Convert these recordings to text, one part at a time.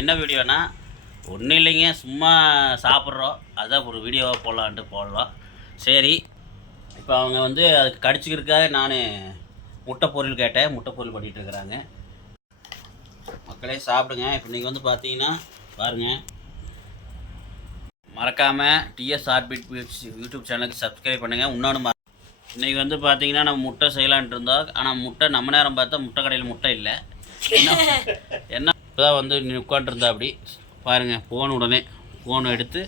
என்ன வீடியோனா ஒன்றும் இல்லைங்க சும்மா சாப்பிட்றோம். அதான் ஒரு வீடியோவை போடலான்ட்டு போடலாம் சரி இப்போ அவங்க வந்து அதுக்கு கடிச்சிக்கிறதுக்காக நான் முட்டை பொரியல் கேட்டேன். முட்டை பொரியல் பண்ணிகிட்டு இருக்கிறாங்க. மக்களே சாப்பிடுங்க. இப்போ நீங்கள் வந்து பார்த்தீங்கன்னா பாருங்கள் மறக்காமல் டிஎஸ் ஆர்பிட் யூடியூப் சேனலுக்கு சப்ஸ்கிரைப் பண்ணுங்கள் இன்னொன்று ம இன்றைக்கி வந்து பார்த்தீங்கன்னா நம்ம முட்டை செய்யலான்ட்டு இருந்தோம். ஆனால் முட்டை நம்ம நேரம் பார்த்தா முட்டை கடையில் முட்டை இல்லை. என்ன என்ன இப்போதான் வந்து நீ உட்காண்ட்ருந்தா அப்படி. பாருங்கள் ஃபோன் உடனே. ஃபோன் எடுத்து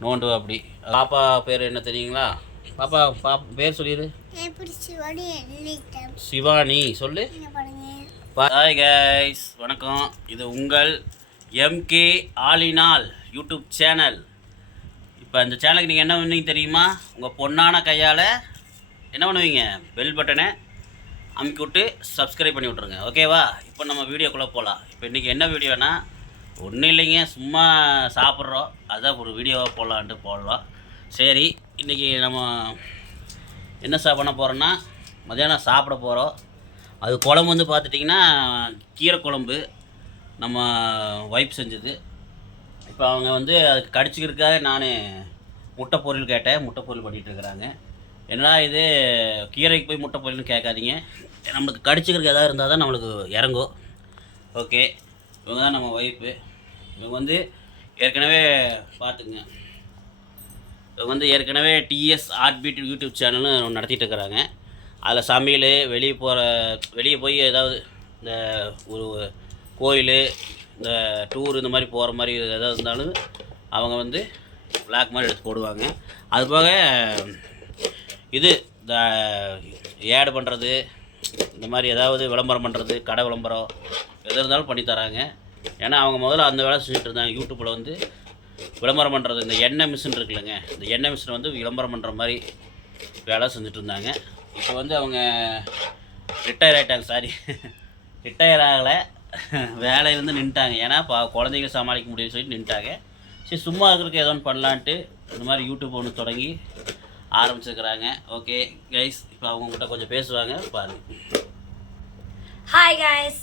நோண்டுவா அப்படி. பாப்பா பேர் என்ன தெரியுங்களா? பாப்பா பாப்பா பேர் சொல்லிடு சிவனி சொல்லு. ஹாய் கைஸ் வணக்கம். இது உங்கள் எம்கே ஆலினால் யூடியூப் சேனல் இப்போ இந்த சேனலுக்கு நீங்கள் என்ன பண்ணுவீங்க தெரியுமா? உங்கள் பொண்ணான கையால் என்ன பண்ணுவீங்க? பெல் பட்டனை அமுக்கி விட்டு சப்ஸ்கிரைப் பண்ணி விட்ருங்க ஓகேவா இப்போ நம்ம வீடியோக்குள்ளே போகலாம் இப்போ இன்றைக்கி என்ன வீடியோனா ஒன்றும் இல்லைங்க சும்மா சாப்பிட்றோம். அதான் ஒரு வீடியோவாக போடலான்ட்டு போடலாம் சரி இன்றைக்கி நம்ம என்ன சா பண்ண போகிறோன்னா மதியானம் சாப்பிட போகிறோம் அது குழம்பு வந்து பார்த்துட்டிங்கன்னா கீரை குழம்பு நம்ம ஒய்ஃப் செஞ்சது. இப்போ அவங்க வந்து அதுக்கு கடிச்சிக்கிறதுக்காக நான் முட்டை பொரியல் கேட்டேன். முட்டை பொரியல் பண்ணிகிட்டு இருக்கிறாங்க. என்னடா இது கீரைக்கு போய் முட்டை பொரியல்னு கேட்காதீங்க. நம்மளுக்கு கடிச்சிக்கிறதுக்கு எதாவது இருந்தால் தான் நம்மளுக்கு இறங்கும். ஓகே இவங்க தான் நம்ம ஒய்ஃபு இவங்க வந்து ஏற்கனவே பார்த்துங்க இவங்க வந்து ஏற்கனவே டிஎஸ் ஆர்ட்பீட் யூடியூப் சேனல்னு ஒன்று நடத்திட்டு இருக்கிறாங்க. அதில் சமையல் வெளியே போகிற வெளியே போய் ஏதாவது இந்த ஒரு கோயில் இந்த டூர் இந்த மாதிரி போகிற மாதிரி எதாவது இருந்தாலும் அவங்க வந்து விளாக் மாதிரி எடுத்து போடுவாங்க. அதுபோக இது த ஏடு பண்ணுறது இந்த மாதிரி ஏதாவது விளம்பரம் பண்ணுறது கடை விளம்பரம் எது இருந்தாலும் பண்ணி தராங்க. ஏன்னா அவங்க முதல்ல அந்த வேலை செஞ்சுட்டு இருந்தாங்க. யூடியூப்பில் வந்து விளம்பரம் பண்ணுறது இந்த எண்ணெய் மிஷின் இருக்குல்லங்க. இந்த எண்ணெய் மிஷின் வந்து விளம்பரம் பண்ணுற மாதிரி வேலை செஞ்சுட்டு இருந்தாங்க. இப்போ வந்து அவங்க ரிட்டையர் ஆகிட்டாங்க சாரி ரிட்டையர் ஆகலை. வேலையிலேருந்து நின்ட்டாங்க ஏன்னா பா குழந்தைங்க சமாளிக்க முடியும்னு சொல்லிட்டு நின்ட்டாங்க சரி சும்மா இருக்கிறதுக்கு ஏதோ ஒன்று பண்ணலான்ட்டு இந்த மாதிரி யூடியூப் ஒன்று தொடங்கி ஆரம்பிச்சிருக்கிறாங்க. ஓகே கைஸ் இப்போ அவங்கக்கிட்ட கொஞ்சம் பேசுவாங்க பாருங்க. Hi guys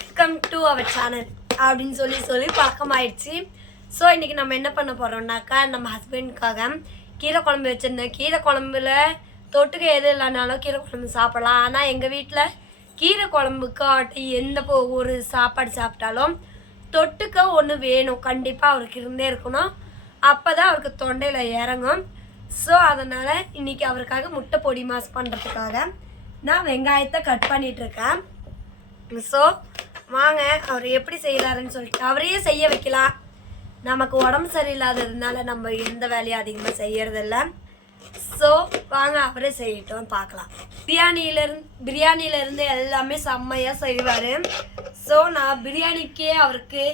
welcome to our channel அப்படின்னு சொல்லி சொல்லி பழக்கமாயிடுச்சு. ஸோ இன்றைக்கி நம்ம என்ன பண்ண போகிறோம்னாக்கா நம்ம ஹஸ்பண்டுக்காக கீரை குழம்பு வச்சுருந்தேன் கீரை குழம்புல தொட்டுக்க எது இல்லைனாலும் கீரை குழம்பு சாப்பிடலாம். ஆனால் எங்கள் வீட்டில் கீரை குழம்புக்கு ஆட்டி எந்த ஒரு சாப்பாடு சாப்பிட்டாலும் தொட்டுக்க ஒன்று வேணும். கண்டிப்பாக அவருக்கு இருந்தே இருக்கணும். அப்போ தான் அவருக்கு தொண்டையில் இறங்கும். ஸோ அதனால் இன்றைக்கி அவருக்காக முட்டை பொடி மாஸ் பண்ணுறதுக்காக நான் வெங்காயத்தை கட் பண்ணிகிட்ருக்கேன் ஸோ வாங்க அவர் எப்படி செய்கிறாருன்னு சொல்லிட்டு அவரையே செய்ய வைக்கலாம். நமக்கு உடம்பு சரியில்லாததுனால நம்ம எந்த வேலையும் அதிகமாக செய்யறதில்ல. ஸோ வாங்க அவரே செய்யட்டும் பார்க்கலாம். பிரியாணியிலேருந்து பிரியாணியிலேருந்து எல்லாமே செம்மையாக செய்வார். ஸோ நான் பிரியாணிக்கே அவருக்கு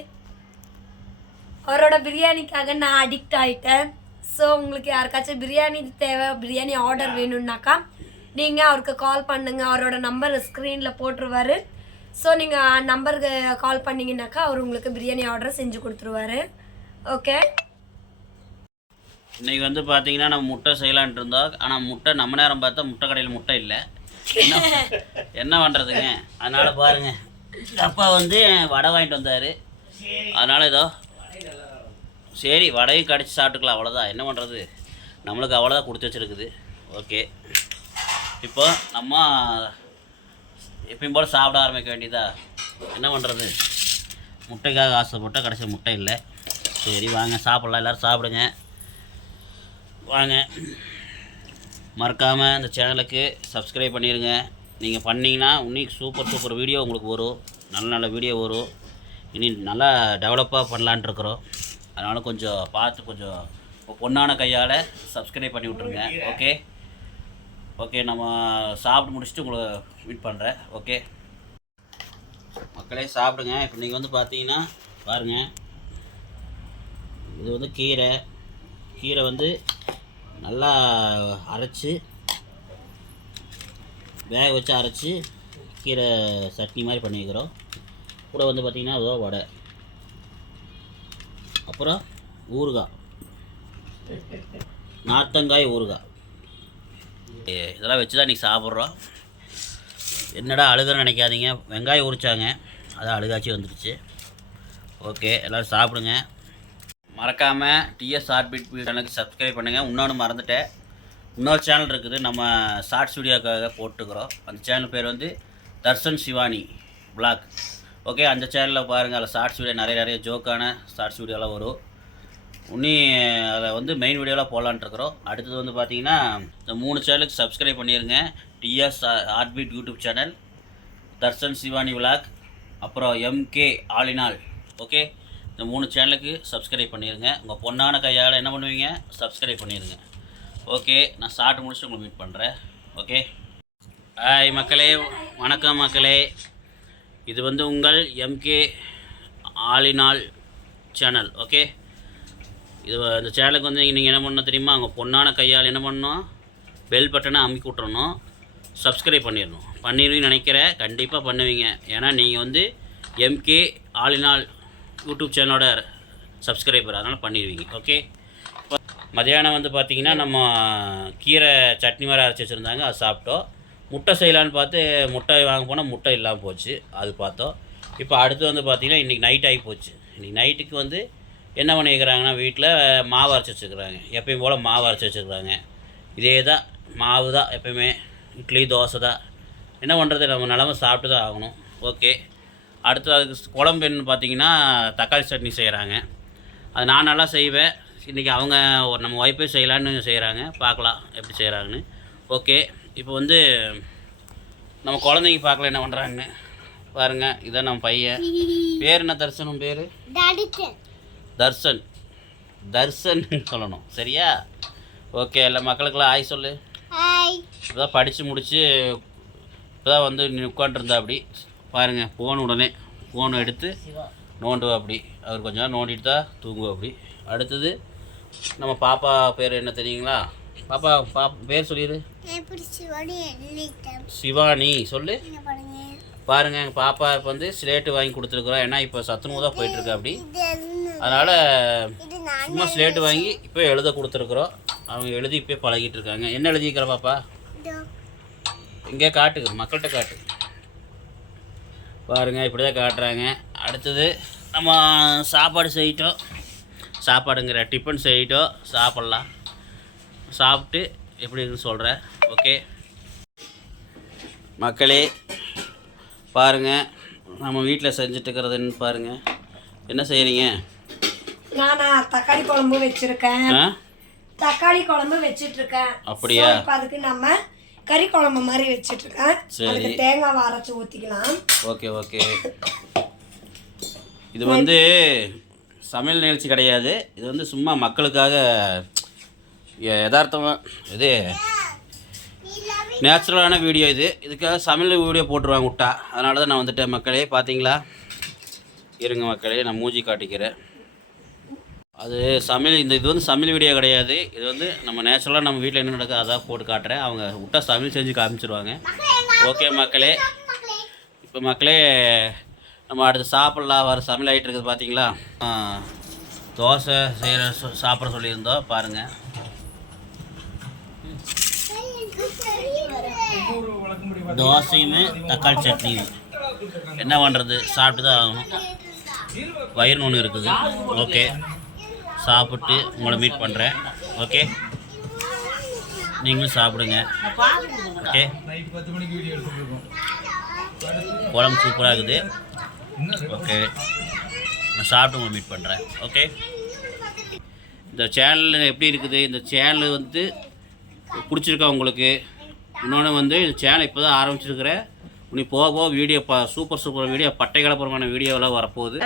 அவரோட பிரியாணிக்காக நான் அடிக்ட் ஆகிட்டேன் ஸோ உங்களுக்கு யாருக்காச்சும் பிரியாணி தேவை பிரியாணி ஆர்டர் வேணும்னாக்கா நீங்கள் அவருக்கு கால் பண்ணுங்கள் அவரோட நம்பர் ஸ்க்ரீனில் போட்டுருவாரு. ஸோ நீங்கள் நம்பருக்கு கால் பண்ணிங்கனாக்கா அவர் உங்களுக்கு பிரியாணி ஆர்டர் செஞ்சு கொடுத்துருவாரு. ஓகே இன்றைக்கி வந்து பார்த்தீங்கன்னா நம்ம முட்டை செய்யலான்ட்டு இருந்தோம். ஆனால் முட்டை நம்ம நேரம் பார்த்தா முட்டை கடையில் முட்டை இல்லை. என்ன என்ன பண்ணுறதுங்க அதனால் பாருங்கள் அப்பா வந்து வடை வாங்கிட்டு வந்தார். அதனால் ஏதோ சரி வடையும் கடிச்சு சாப்பிட்டுக்கலாம் அவ்வளோதான் என்ன பண்ணுறது நம்மளுக்கு அவ்வளோதான் கொடுத்து வச்சுருக்குது. ஓகே. இப்போ நம்ம எப்பயும் போல் சாப்பிட ஆரம்பிக்க வேண்டியதா? என்ன பண்ணுறது முட்டைக்காக ஆசைப்பட்டால் கடைசி முட்டை இல்லை. சரி வாங்க சாப்பிட்லாம். எல்லோரும் சாப்பிடுங்க. வாங்க. மறக்காமல் இந்த சேனலுக்கு சப்ஸ்கிரைப் பண்ணிடுங்க நீங்கள் பண்ணிங்கன்னா இன்னைக்கு சூப்பர் சூப்பர் வீடியோ உங்களுக்கு வரும். நல்ல நல்ல வீடியோ வரும். இனி நல்லா டெவலப்பாக பண்ணலான்ட்டு இருக்கிறோம். அதனால் கொஞ்சம் பார்த்து கொஞ்சம் பொண்ணான கையால் சப்ஸ்கிரைப் பண்ணி விட்ருங்க ஓகே ஓகே நம்ம சாப்பிட்டு முடிச்சுட்டு உங்களை மீட் பண்ணுறேன் ஓகே மக்களே சாப்பிடுங்க. இப்போ நீங்கள் வந்து பார்த்தீங்கன்னா பாருங்கள் இது வந்து கீரை. கீரை வந்து நல்லா அரைச்சி வேக வச்சு அரைச்சி கீரை சட்னி மாதிரி பண்ணி கூட வந்து பார்த்திங்கன்னா அதோ வடை. அப்புறம் ஊறுகாய். நார்த்தங்காய் ஊறுகாய். இதெல்லாம் வச்சு தான் இன்றைக்கி சாப்பிட்றோம். என்னடா அழுகுறன்னு நினைக்காதீங்க. வெங்காயம் உரிச்சாங்க. அதான் அழுகாச்சி வந்துடுச்சு ஓகே எல்லோரும் சாப்பிடுங்க. மறக்காமல் டிஎஸ் ஆர்பிட் சேனலுக்கு சப்ஸ்கிரைப் பண்ணுங்கள் இன்னொன்று மறந்துட்டேன். இன்னொரு சேனல் இருக்குது. நம்ம ஷார்ட் வீடியோக்காக போட்டுக்கிறோம். அந்த சேனல் பேர் வந்து தர்ஷன் சிவானி பிளாக் ஓகே அந்த சேனலில் பாருங்கள் அதில் ஷார்ட்ஸ் வீடியோ நிறைய நிறைய ஜோக்கான ஷார்ட்ஸ் வீடியோலாம் வரும். உன்னி அதை வந்து மெயின் வீடியோலாம் போகலான்ட்ருக்குறோம் அடுத்தது வந்து பார்த்தீங்கன்னா இந்த மூணு சேனலுக்கு சப்ஸ்கிரைப் பண்ணிடுங்க TS artbeat YouTube channel Darshan Shivani vlog அப்புறம் எம்கே ஆலினால் ஓகே இந்த மூணு சேனலுக்கு சப்ஸ்கிரைப் பண்ணிடுங்க உங்கள் பொண்ணான கையால் என்ன பண்ணுவீங்க? சப்ஸ்கிரைப் பண்ணிடுங்க ஓகே நான் சாப்பிட்டு முடிச்சுட்டு உங்களை மீட் பண்ணுறேன் ஓகே ஹாய் மக்களே வணக்கம் மக்களே. இது வந்து உங்கள் எம்கே ஆலினால் சேனல் ஓகே இது இந்த சேனலுக்கு வந்து நீங்கள் என்ன பண்ணணும் தெரியுமா? அவங்க பொண்ணான கையால் என்ன பண்ணணும்? பெல் பட்டனை அமுக்கி விட்றணும் சப்ஸ்கிரைப் பண்ணிடணும். பண்ணிடுவீங்கன்னு நினைக்கிறேன் கண்டிப்பாக பண்ணுவீங்க. ஏன்னா நீங்கள் வந்து எம்கே ஆலினால் யூடியூப் சேனலோட சப்ஸ்கிரைபர் அதனால் பண்ணிடுவீங்க ஓகே மதியானம் வந்து பார்த்திங்கன்னா நம்ம கீரை சட்னி மாதிரி அரைச்சி வச்சுருந்தாங்க அது சாப்பிட்டோம். முட்டை செய்யலான்னு பார்த்து முட்டை வாங்க போனால் முட்டை இல்லாமல் போச்சு. அது பார்த்தோம். இப்போ அடுத்து வந்து பார்த்திங்கன்னா இன்றைக்கி நைட் ஆகி போச்சு. இன்றைக்கி நைட்டுக்கு வந்து என்ன பண்ணிக்கிறாங்கன்னா வீட்டில் மாவு அரைச்சி வச்சுருக்குறாங்க. எப்பயும் போல் மாவு அரைச்சி வச்சுருக்குறாங்க. இதே தான் மாவு தான் எப்பயுமே. இட்லி தோசை தான் என்ன பண்ணுறது நம்ம நிலமை சாப்பிட்டு தான் ஆகணும். ஓகே. அடுத்து அதுக்கு குழம்புன்னு பார்த்தீங்கன்னா தக்காளி சட்னி செய்கிறாங்க அது நான் நல்லா செய்வேன். இன்றைக்கி அவங்க ஒரு நம்ம ஒய்ஃபே செய்யலான்னு செய்கிறாங்க பார்க்கலாம் எப்படி செய்கிறாங்கன்னு ஓகே. இப்போ வந்து நம்ம குழந்தைங்க பார்க்கல என்ன பண்ணுறாங்கன்னு பாருங்கள் இதான் நம்ம பையன். பேர் என்ன தர்சனம் பேர்? தர்சன். தர்சன். சொல்லணும். சரியா? ஓகே எல்லா மக்களுக்கெல்லாம் ஆய் சொல்லு. இப்போதான் படித்து முடித்து இப்போதான் வந்து உட்காண்ட்ருந்தா அப்படி. பாருங்கள் ஃபோன் உடனே. ஃபோன் எடுத்து நோண்டுவா அப்படி. அவர் கொஞ்சம் நேரம் நோண்டிட்டு தான் தூங்குவா அப்படி. அடுத்தது நம்ம பாப்பா பேர் என்ன தெரியுங்களா? பாப்பா பா பேர் சொல்லிடு சிவனி சொல்லு. பாருங்க. எங்கள் பாப்பா இப்போ வந்து ஸ்லேட்டு வாங்கி கொடுத்துருக்குறோம் ஏன்னா இப்போ சத்துணவு தான் போயிட்டுருக்கு அப்படி? அதனால் சும்மா ஸ்லேட்டு வாங்கி இப்போ எழுத கொடுத்துருக்குறோம். அவங்க எழுதி இப்போ பழகிட்டு இருக்காங்க. என்ன எழுதிக்கிற பாப்பா. இங்கே காட்டு மக்கள்கிட்ட காட்டு. பாருங்க இப்படி தான் காட்டுறாங்க. அடுத்தது நம்ம சாப்பாடு செய்யிட்டோம். சாப்பாடுங்கிற டிஃபன் செய்யிட்டோம். சாப்பிட்லாம். சாப்பிட்டு எப்படி இருக்குன்னு சொல்கிறேன் ஓகே மக்களே பாருங்கள் நம்ம வீட்டில் செஞ்சுட்டு இருக்கிறதுன்னு பாருங்கள் என்ன செய்கிறீங்க நானா தக்காளி குழம்பு வச்சிருக்கேன். தக்காளி குழம்பு வச்சிட்டு இருக்கேன் அப்படியா? இப்ப அதுக்கு நம்ம கறி குழம்பு மாதிரி சரி. அதுக்கு தேங்காய் அரைச்சு ஊத்திக்கலாம். Okay okay. இது வந்து சமையல் நிகழ்ச்சி கிடையாது. இது வந்து சும்மா மக்களுக்காக யதார்த்தமாக இது நேச்சுரலான வீடியோ இது. இதுக்காக சமையல் வீடியோ போட்டுருவாங்க விட்டா அதனால தான் நான் வந்துட்டேன் மக்களே. பார்த்தீங்களா இருங்க மக்களே நான் மூஞ்சி காட்டிக்கிறேன். அது சமையல் இந்த இது வந்து சமையல் வீடியோ கிடையாது. இது வந்து நம்ம நேச்சுரலாக நம்ம வீட்டில் என்ன நடக்குது அதான் போட்டு காட்டுறேன். அவங்க விட்டா சமையல் செஞ்சு காமிச்சிருவாங்க. ஓகே மக்களே. இப்போ மக்களே நம்ம அடுத்து சாப்பிட்லாம். வர சமையல் ஆகிட்டு இருக்குது பார்த்தீங்களா தோசை செய்கிற சாப்பிட சொல்லியிருந்தோம். பாருங்கள் தோசையுமே தக்காளி சட்னி. என்ன பண்ணுறது சாப்பிட்டு தான் ஆகணும். வயிறு ஒன்று இருக்குது. ஓகே சாப்பிட்டு உங்களை மீட் பண்ணுறேன் ஓகே நீங்களும் சாப்பிடுங்க. ஓகே குழம்பு சூப்பராக இருக்குது. ஓகே நான் சாப்பிட்டு உங்களை மீட் பண்ணுறேன் ஓகே இந்த சேனல் எப்படி இருக்குது? இந்த சேனல் வந்து பிடிச்சிருக்கா உங்களுக்கு? இன்னொன்று வந்து இந்த சேனல் இப்போ தான் ஆரம்பிச்சிருக்கிறேன். இனி போக போக வீடியோ ப சூப்பர் சூப்பர் வீடியோ பட்டை கலப்புறமான வீடியோலாம் வரப்போகுது.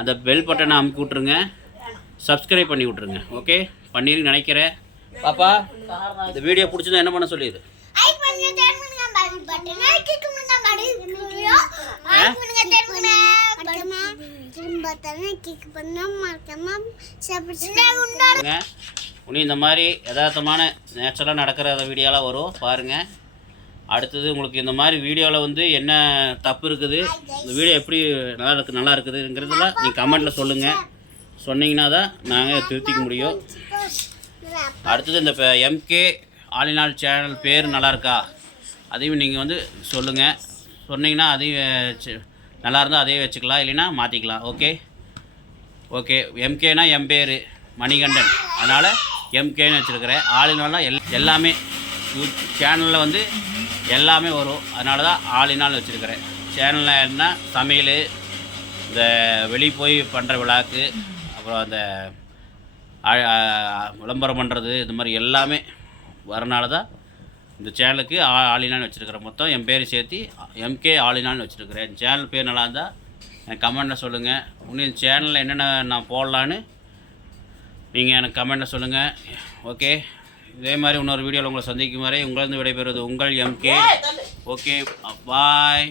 அந்த பெல் பட்டனை அமுக்கி விட்ருங்க சப்ஸ்கிரைப் பண்ணி விட்ருங்க ஓகே பண்ணிருன்னு நினைக்கிறேன். பாப்பா இந்த வீடியோ பிடிச்சதா என்ன பண்ண சொல்லிடு? பண்ணுங்க இனி இந்த மாதிரி யதார்த்தமான நேச்சுரலாக நடக்கிற வீடியோலாம் வரும். பாருங்கள் அடுத்தது உங்களுக்கு இந்த மாதிரி வீடியோவில் வந்து என்ன தப்பு இருக்குது இந்த வீடியோ எப்படி நல்லா இருக்குது நல்லா இருக்குதுங்கிறதுல நீங்கள் கமெண்ட்டில் சொல்லுங்கள் சொன்னீங்கன்னா தான் நாங்கள் திருத்திக்க முடியும். அடுத்தது இந்த எம்கே ஆலினால் சேனல் பேர் நல்லா இருக்கா? அதையும் நீங்கள் வந்து சொல்லுங்கள் சொன்னீங்கன்னா அதையும் நல்லா இருந்தால் அதையும் வச்சுக்கலாம் இல்லைன்னா மாற்றிக்கலாம் ஓகே? ஓகே. எம்கேனா என் பேர். மணிகண்டன். அதனால் எம்கேன்னு வச்சுருக்கிறேன். ஆளினால எல் எல்லாமே யூத் சேனலில் வந்து எல்லாமே வரும். அதனால தான் ஆளினால் வச்சுருக்கிறேன். சேனலில் என்ன சமையல் இந்த வெளியே போய் பண்ணுற விழாக்கு அப்புறம் அந்த விளம்பரம் பண்ணுறது இது மாதிரி எல்லாமே வரனால தான் இந்த சேனலுக்கு ஆ ஆளினான்னு வச்சுருக்கிறேன். மொத்தம் என் பேர் சேர்த்து எம்கே ஆளினான்னு வச்சுருக்கிறேன். சேனல் பேர் நல்லா இருந்தால் என் கமெண்ட்டில் சொல்லுங்கள் இன்னும் இந்த சேனலில் என்னென்ன நான் போடலான்னு நீங்கள் எனக்கு கமெண்ட்டில் சொல்லுங்கள் ஓகே இதே மாதிரி இன்னொரு வீடியோவில் உங்களை சந்திக்கும் வரை உங்களிருந்து விடைபெறுவது உங்கள் எம்கே ஓகே பாய்